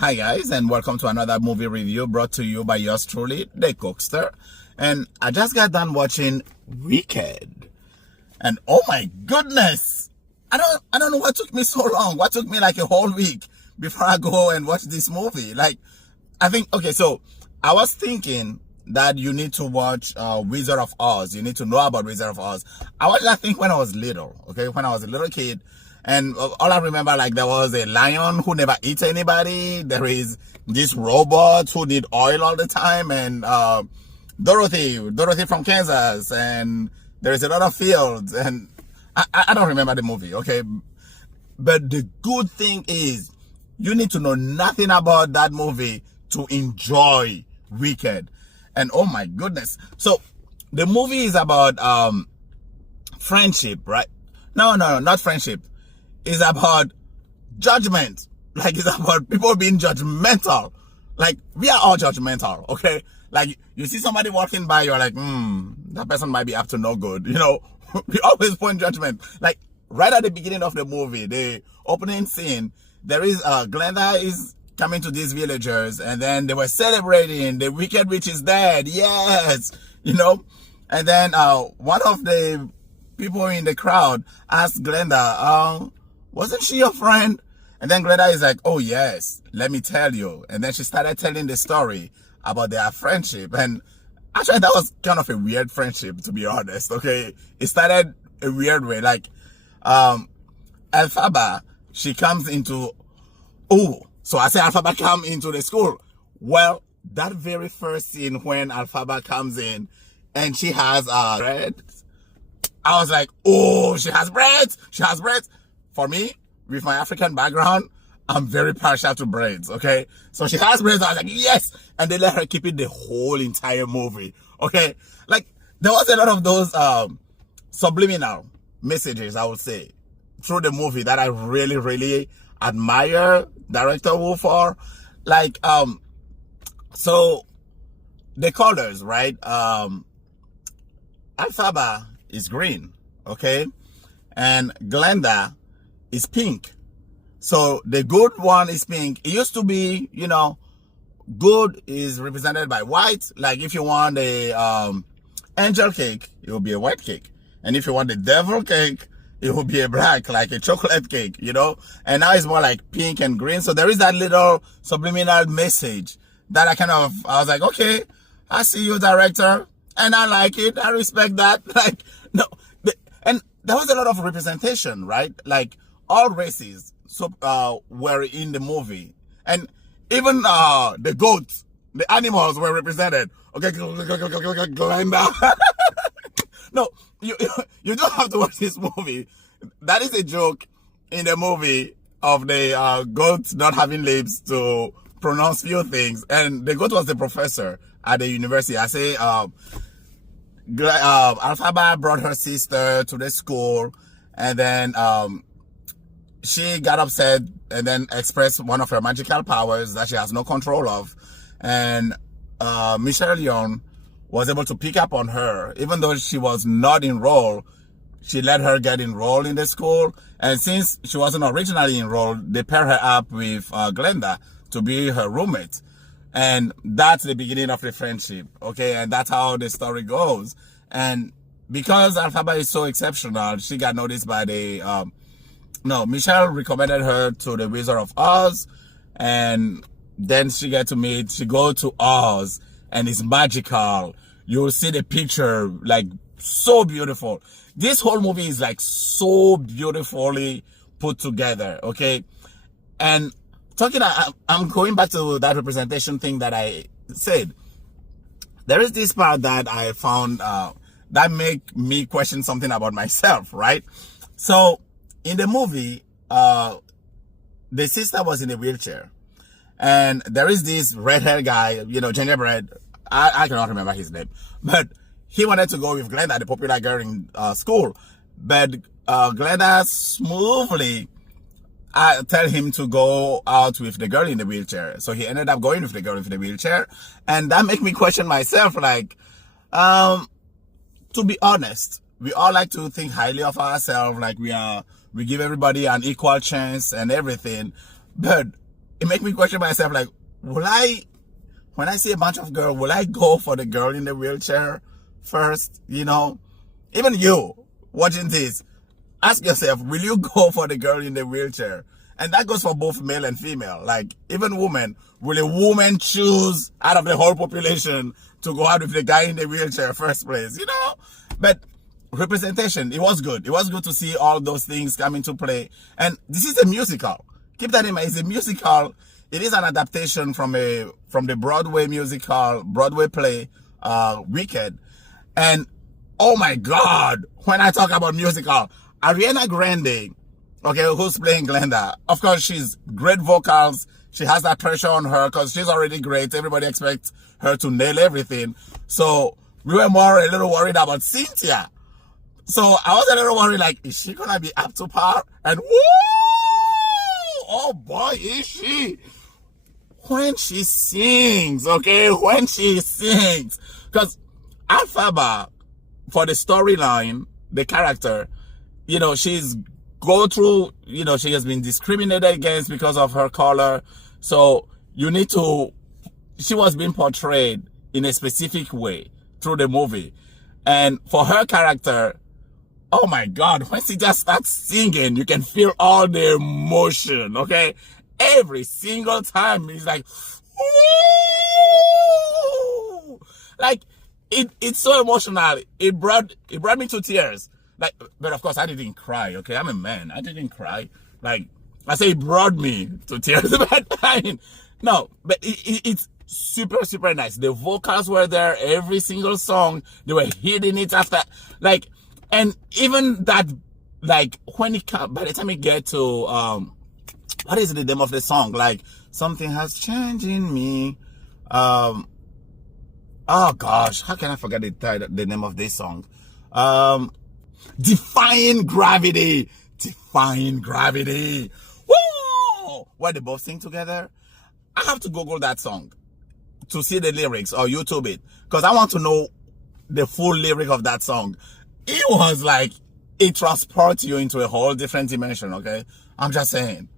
Hi guys, and welcome to another movie review brought to you by yours truly, the Cookster. And I just got done watching Wicked. And oh my goodness! I don't know what took me so long. What took me like a whole week before I go and watch this movie. So I was thinking that you need to watch Wizard of Oz. You need to know about Wizard of Oz. I watched that thing when I was little, okay? When I was a little kid. And all I remember, like, there was a lion who never eats anybody. There is this robot who need oil all the time. And Dorothy from Kansas. And there is a lot of fields. And I don't remember the movie, okay? But the good thing is, you need to know nothing about that movie to enjoy Wicked. And oh my goodness. So, the movie is about friendship, right? No, not friendship. It's about judgment. Like, it's about people being judgmental. Like, we are all judgmental, okay? Like, you see somebody walking by, you're like, that person might be up to no good. You know, we always point judgment. Like, right at the beginning of the movie, the opening scene, there is, Glenda is coming to these villagers, and then they were celebrating, the Wicked Witch is dead, yes! You know? And then, one of the people in the crowd asked Glenda, wasn't she your friend? And then Glenda is like, oh yes, let me tell you. And then she started telling the story about their friendship. And actually that was kind of a weird friendship, to be honest, okay? It started a weird way. Like, Ephalba, she comes into, so I say Ephalba come into the school. Well, that very first scene when Ephalba comes in and she has braids, I was like, oh, she has braids. For me, with my African background, I'm very partial to braids, okay? So she has braids, I was like, yes! And they let her keep it the whole entire movie, okay? Like, there was a lot of those subliminal messages, I would say, through the movie that I really, really admire director Wu for. Like, so, the colors, right? Ephalba is green, okay? And Glenda is pink. So the good one is pink. It used to be, you know, good is represented by white. Like, if you want a angel cake, it will be a white cake. And if you want the devil cake, it will be a black, like a chocolate cake, you know? And now it's more like pink and green. So there is that little subliminal message that I was like, okay, I see you, director. And I like it. I respect that. Like, no. And there was a lot of representation, right? Like, all races were in the movie. And even the goats, the animals were represented. Okay, Glenda. No, you don't have to watch this movie. That is a joke in the movie of the goats not having lips to pronounce few things. And the goat was the professor at the university. I say, Ephalba brought her sister to the school, and then she got upset and then expressed one of her magical powers that she has no control of. And Michelle Yeoh was able to pick up on her. Even though she was not enrolled, she let her get enrolled in the school. And since she wasn't originally enrolled, they paired her up with Glenda to be her roommate. And that's the beginning of the friendship, okay? And that's how the story goes. And because Ephalba is so exceptional, she got noticed by the... Michelle recommended her to the Wizard of Oz. And then she go to Oz. And it's magical. You'll see the picture, like, so beautiful. This whole movie is, like, so beautifully put together, okay? And... I'm going back to that representation thing that I said. There is this part that I found that make me question something about myself, right? So, in the movie, the sister was in a wheelchair. And there is this red-haired guy, you know, gingerbread. I cannot remember his name. But he wanted to go with Glenda, the popular girl in school. But Glenda smoothly... I tell him to go out with the girl in the wheelchair. So he ended up going with the girl in the wheelchair. And that made me question myself, like, to be honest, we all like to think highly of ourselves, like we give everybody an equal chance and everything. But it makes me question myself, like, when I see a bunch of girls, will I go for the girl in the wheelchair first? You know, even you watching this, ask yourself, will you go for the girl in the wheelchair? And that goes for both male and female. Like, even women, will a woman choose out of the whole population to go out with the guy in the wheelchair first place? You know? But representation, it was good. It was good to see all those things come into play. And this is a musical. Keep that in mind. It's a musical. It is an adaptation from the Broadway musical, Broadway play, Wicked. And oh my God, when I talk about musical, Ariana Grande, okay, who's playing Glenda, of course, she's great vocals. She has that pressure on her because she's already great. Everybody expects her to nail everything. So we were a little worried about Cynthia. So I was a little worried, like, is she going to be up to par? And woo! Oh boy, is she. When she sings, okay, when she sings. Because Ephalba, for the storyline, the character, you know, she's go through, you know, she has been discriminated against because of her color. So you need to, she was being portrayed in a specific way through the movie. And for her character, oh my God, when she just starts singing, you can feel all the emotion, okay? Every single time, it's like, ooh! Like, it's so emotional. It brought me to tears. Like, but of course I didn't cry, okay? I'm a man. I didn't cry. Like, I say it brought me to tears. But I mean, no, but it's super, super nice. The vocals were there, every single song. They were hitting it after, like, and even that, like, when it comes, by the time it get to, what is the name of the song? Like, something has changed in me. Oh gosh, how can I forget the name of this song? Defying Gravity. Defying Gravity. Woo! Where they both sing together. I have to Google that song to see the lyrics or YouTube it, because I want to know the full lyric of that song. It was like, it transports you into a whole different dimension, okay? I'm just saying.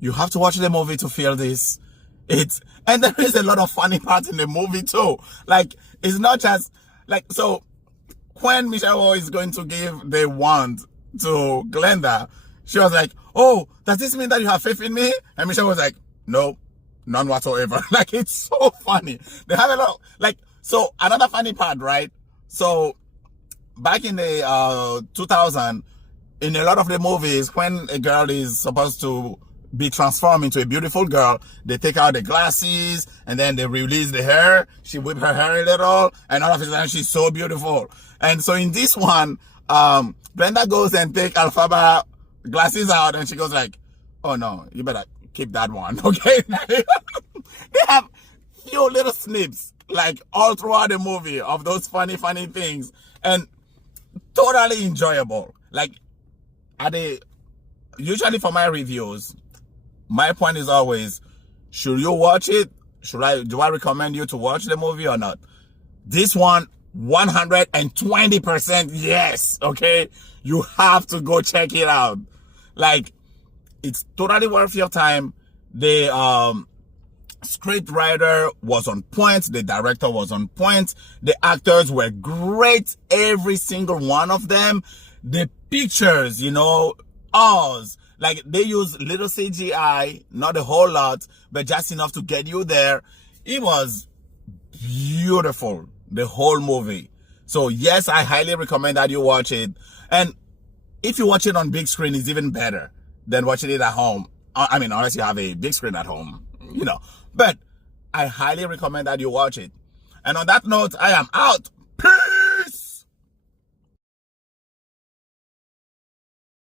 You have to watch the movie to feel this. And there is a lot of funny parts in the movie too. Like, it's not just, like, so when Michelle is going to give the wand to Glenda, she was like, oh, does this mean that you have faith in me? And Michelle was like, no, none whatsoever. Like, it's so funny. They have a lot, like, so another funny part, right? So back in the 2000, in a lot of the movies, when a girl is supposed to be transformed into a beautiful girl, they take out the glasses and then they release the hair. She whip her hair a little, and all of a sudden she's so beautiful. And so in this one, Brenda goes and take Ephalba glasses out, and she goes like, oh no, you better keep that one, okay? They have few little snips, like, all throughout the movie of those funny things, and totally enjoyable. Like, usually for my reviews, my point is always, should you watch it? Do I recommend you to watch the movie or not? This one, 120% yes, okay? You have to go check it out. Like, it's totally worth your time. The script writer was on point. The director was on point. The actors were great, every single one of them. The pictures, you know, Oz. Like, they use little CGI, not a whole lot, but just enough to get you there. It was beautiful, the whole movie. So yes, I highly recommend that you watch it. And if you watch it on big screen, it's even better than watching it at home. I mean, unless you have a big screen at home, you know. But I highly recommend that you watch it. And on that note, I am out.